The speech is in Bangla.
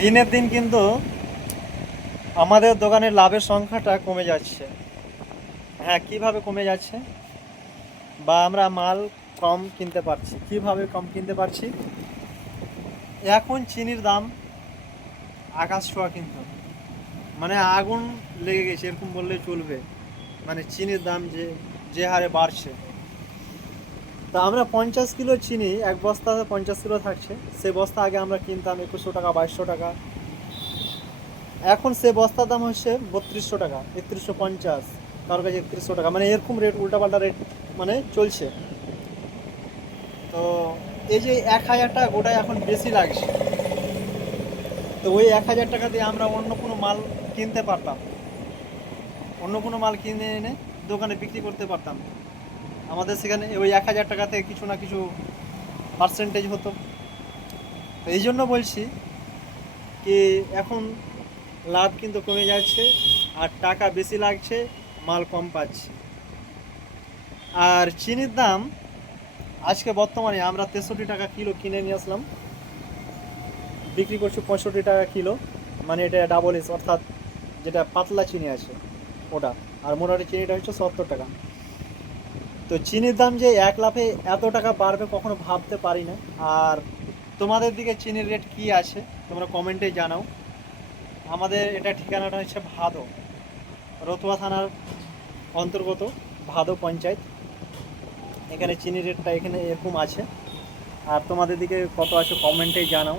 দিনের দিন কিন্তু আমাদের দোকানের লাভের সংখ্যাটা কমে যাচ্ছে। হ্যাঁ, কিভাবে কমে যাচ্ছে বা আমরা মাল কম কিনতে পারছি, কিভাবে কম কিনতে পারছি? এখন চিনির দাম আকাশ ছোঁয়া, কিন্তু মানে আগুন লেগে গেছে এরকম বললেই চলবে। মানে চিনির দাম যে যে হারে বাড়ছে, তা আমরা 50 কিলো চিনি, এক বস্তাতে 50 কিলো থাকছে, সে বস্তা আগে আমরা কিনতাম 2100 টাকা, 2200 টাকা। এখন সে বস্তার দাম হচ্ছে 3200 টাকা, 3150, কারোর কাছে 3100 টাকা, মানে এরকম রেট, উল্টাপাল্টা রেট মানে চলছে। তো এই যে 1000 টাকা গোটায় এখন বেশি লাগছে, তো ওই 1000 টাকা দিয়ে আমরা অন্য কোনো মাল কিনতে পারতাম, অন্য কোনো মাল কিনে এনে দোকানে বিক্রি করতে পারতাম। আমাদের সেখানে ওই 1000 টাকা থেকে কিছু না কিছু পার্সেন্টেজ হতো। তো এই জন্য বলছি কি, এখন লাভ কিন্তু কমে যাচ্ছে, আর টাকা বেশি লাগছে, মাল কম পাচ্ছি। আর চিনির দাম আজকে বর্তমানে আমরা 63 টাকা কিলো কিনে নিয়ে আসলাম, বিক্রি করছি 65 টাকা কিলো। মানে এটা ডাবল এস, অর্থাৎ যেটা পাতলা চিনি আছে ওটা। আর মোটামুটি চিনিটা হচ্ছে 70 টাকা। তো চিনির দাম যে এক লাফে এত টাকা বাড়বে কখনো ভাবতে পারি না। আর তোমাদের দিকে চিনির রেট কি আছে তোমরা কমেন্টে জানাও। আমাদের এটা ঠিকানাটা হচ্ছে ভাদো, রতুয়া থানার অন্তর্গত ভাদো পঞ্চায়েত। এখানে চিনির রেটটা এখানে এরকম আছে। আর তোমাদের দিকে কত আছে কমেন্টে জানাও।